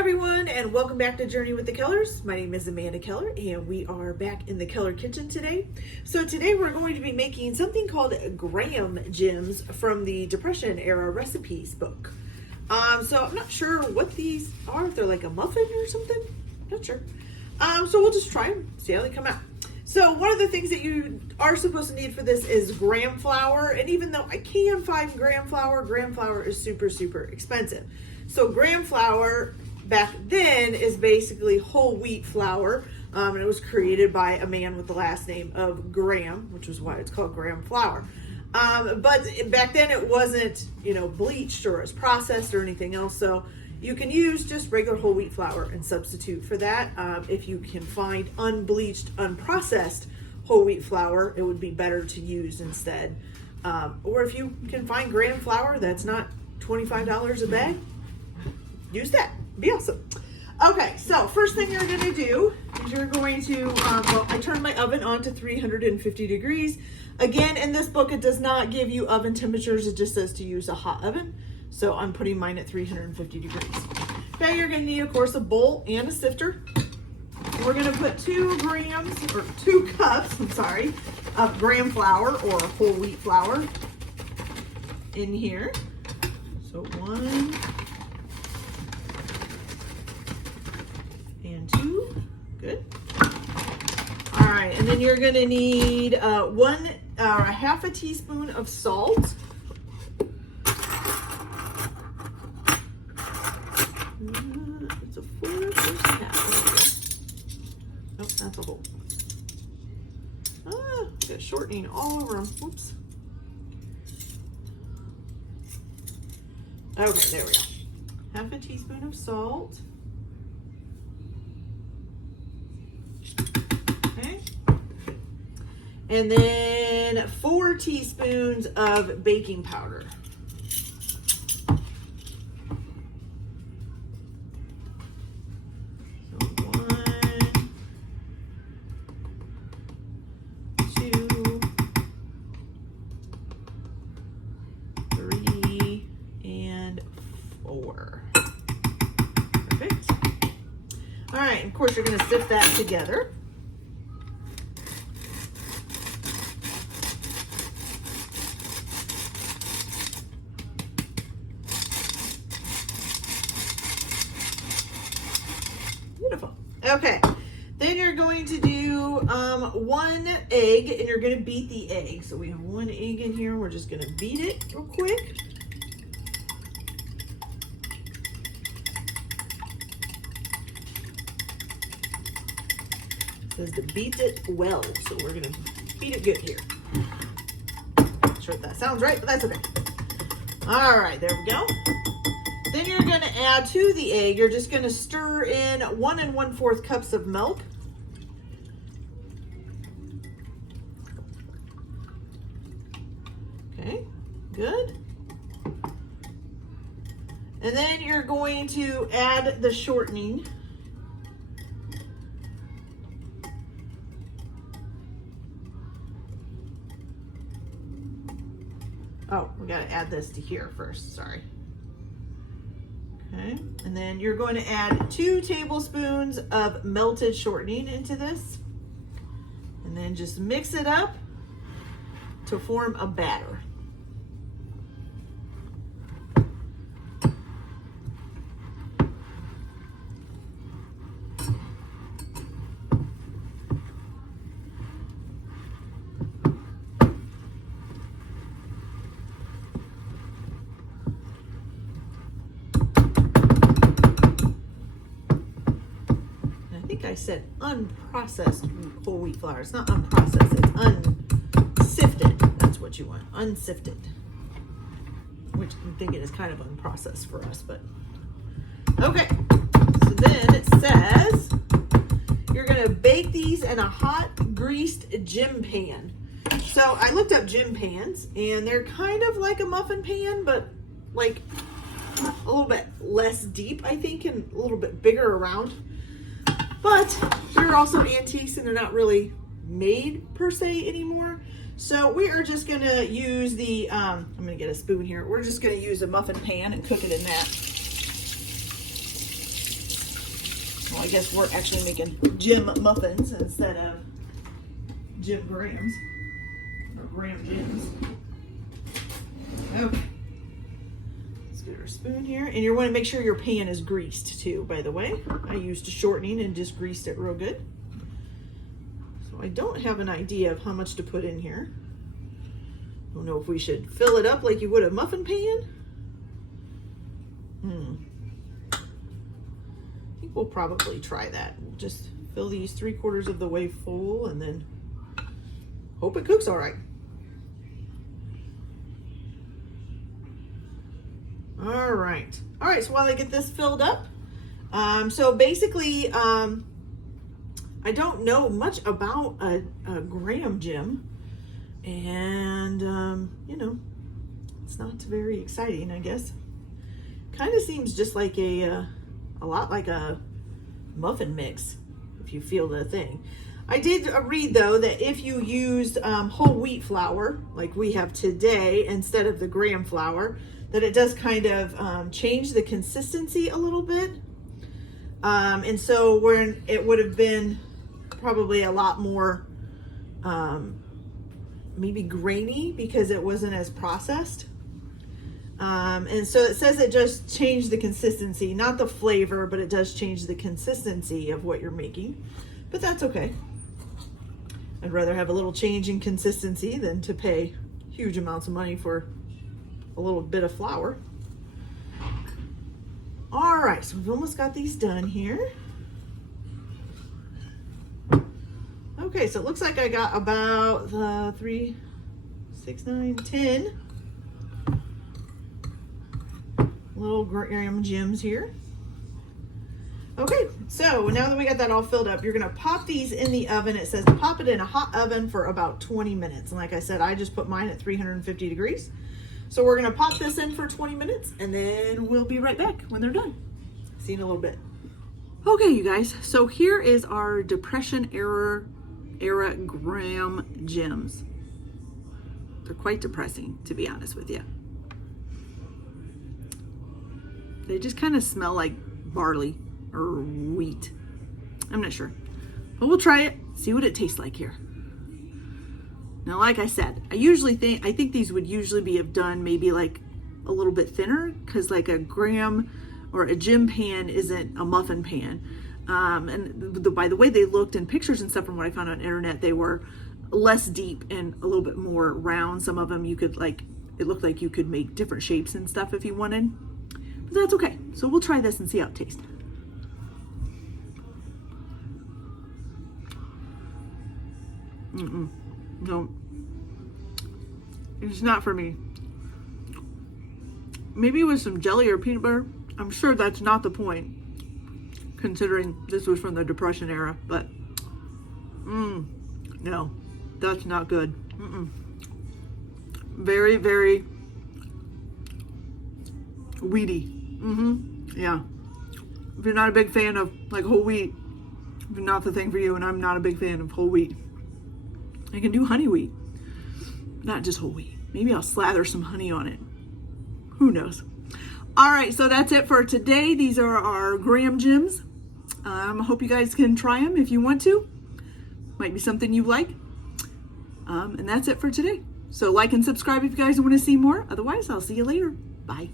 everyone, and welcome back to Journey with the Kellers. My name is Amanda Keller, and we are back in the Keller kitchen today. So today we're going to be making something called graham gems from the Depression era recipes book. So I'm not sure what these are, if they're like a muffin or something, not sure. So we'll just try them, see how they come out. So one of the things that you are supposed to need for this is graham flour, and even though I can find graham flour is super expensive. So graham flour back then is basically whole wheat flour, and it was created by a man with the last name of Graham, which is why it's called graham flour. But back then it wasn't, bleached or as processed or anything else. So you can use just regular whole wheat flour and substitute for that. If you can find unbleached, unprocessed whole wheat flour, it would be better to use instead. Or if you can find graham flour that's not $25 a bag, use that. Be awesome. Okay, so first thing you're going to do is you're going to, I turned my oven on to 350 degrees. Again, in this book, it does not give you oven temperatures. It just says to use a hot oven. So I'm putting mine at 350 degrees. Okay, you're going to need, of course, a bowl and a sifter. We're going to put 2 cups of graham flour or whole wheat flour in here. So 1 and 2, good. All right, and then you're going to need a half a teaspoon of salt. It's a 4 half. Nope, that's a whole. Got shortening all over them. Whoops. Okay, there we go. Half a teaspoon of salt. Okay. And then 4 teaspoons of baking powder. So 1, 2, 3, and 4. Perfect. All right, of course you're going to sift that together. Beautiful. Okay, then you're going to do 1 egg, and you're going to beat the egg. So we have 1 egg in here. We're just going to beat it real quick. It says to beat it well, so we're going to beat it good here. Not sure if that sounds right, but that's okay. All right, there we go. Then you're going to add to the egg, you're just going to stir in 1 1/4 cups of milk. Okay, good. And then you're going to add the shortening. Oh, we got to add this to here first, sorry. Okay, and then you're going to add 2 tablespoons of melted shortening into this. And then just mix it up to form a batter. I said unprocessed whole wheat flour. It's not unprocessed, it's unsifted. That's what you want, unsifted. Which I'm thinking is kind of unprocessed for us, but okay. So then it says you're gonna bake these in a hot greased gem pan. So I looked up gem pans, and they're kind of like a muffin pan, but like a little bit less deep, I think, and a little bit bigger around. But they're also antiques, and they're not really made per se anymore. So we are just going to use the, I'm going to get a spoon here. We're just going to use a muffin pan and cook it in that. I guess we're actually making Jim muffins instead of Jim Grahams, or Graham Jims. Okay. Let's get our spoon here. And you want to make sure your pan is greased too, by the way. I used a shortening and just greased it real good. So I don't have an idea of how much to put in here. I don't know if we should fill it up like you would a muffin pan. I think we'll probably try that. We'll just fill these 3/4 of the way full and then hope it cooks all right. All right, so while I get this filled up, so basically, I don't know much about a Graham Jim, and, you know, it's not very exciting, I guess. Kind of seems just like a lot like a muffin mix, if you feel the thing. I did read though that if you used whole wheat flour like we have today instead of the Graham flour, that it does kind of change the consistency a little bit. And so where it would have been probably a lot more maybe grainy because it wasn't as processed. And so it says it just changed the consistency, not the flavor, but it does change the consistency of what you're making. But that's okay. I'd rather have a little change in consistency than to pay huge amounts of money for a little bit of flour. All right, so we've almost got these done here. Okay, so it looks like I got about 3, 6, 9, 10 little Graham Jims here. Okay, so now that we got that all filled up, you're gonna pop these in the oven. It says pop it in a hot oven for about 20 minutes. And like I said, I just put mine at 350 degrees. So we're gonna pop this in for 20 minutes and then we'll be right back when they're done. See you in a little bit. Okay, you guys, so here is our Depression era Graham Jims. They're quite depressing, to be honest with you. They just kind of smell like barley or wheat. I'm not sure, but we'll try it, see what it tastes like here. Now, like I said, I think these would usually be done maybe like a little bit thinner, because like a Graham or a Jim pan isn't a muffin pan. And by the way they looked in pictures and stuff from what I found on the internet, they were less deep and a little bit more round. Some of them you could it looked like you could make different shapes and stuff if you wanted. But that's okay. So we'll try this and see how it tastes. No, it's not for me. Maybe with some jelly or peanut butter. I'm sure that's not the point, considering this was from the Depression era, but no, that's not good. Very, very wheaty. Yeah. If you're not a big fan of like whole wheat, not the thing for you, and I'm not a big fan of whole wheat. I can do honey wheat, not just whole wheat. Maybe I'll slather some honey on it. Who knows? All right, so that's it for today. These are our Graham Jims. I hope you guys can try them if you want to. Might be something you like. And that's it for today. So like and subscribe if you guys want to see more. Otherwise, I'll see you later. Bye.